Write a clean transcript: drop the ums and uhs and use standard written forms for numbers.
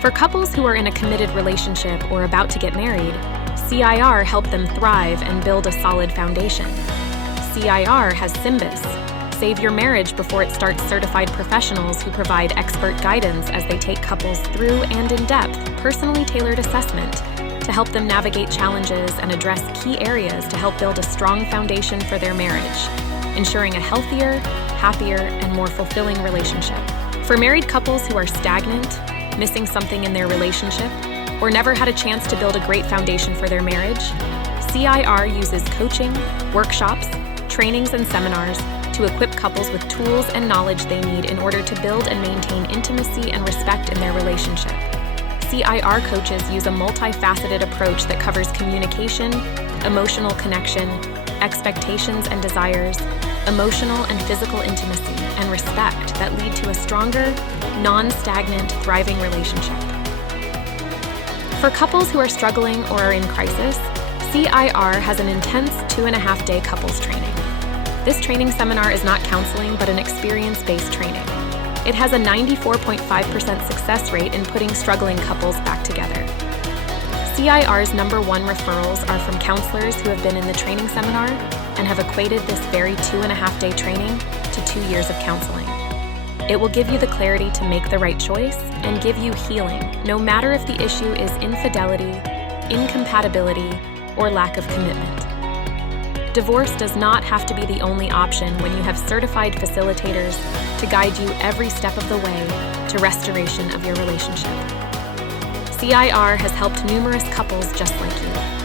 For couples who are in a committed relationship or about to get married, CIR helped them thrive and build a solid foundation. CIR has SYMBIS, Save Your Marriage Before It Starts certified professionals who provide expert guidance as they take couples through and in-depth, personally tailored assessment to help them navigate challenges and address key areas to help build a strong foundation for their marriage, ensuring a healthier, happier, and more fulfilling relationship. For married couples who are stagnant, missing something in their relationship, or never had a chance to build a great foundation for their marriage, CIR uses coaching, workshops, trainings, and seminars to equip couples with tools and knowledge they need in order to build and maintain intimacy and respect in their relationship. CIR coaches use a multifaceted approach that covers communication, emotional connection, expectations and desires, emotional and physical intimacy, and respect that lead to a stronger, non-stagnant, thriving relationship. For couples who are struggling or are in crisis, CIR has an intense 2.5-day couples training. This training seminar is not counseling, but an experience-based training. It has a 94.5% success rate in putting struggling couples back together. CIR's #1 referrals are from counselors who have been in the training seminar and have equated this very 2.5-day training to 2 years of counseling. It will give you the clarity to make the right choice and give you healing, no matter if the issue is infidelity, incompatibility, or lack of commitment. Divorce does not have to be the only option when you have certified facilitators to guide you every step of the way to restoration of your relationship. CIR has helped numerous couples just like you.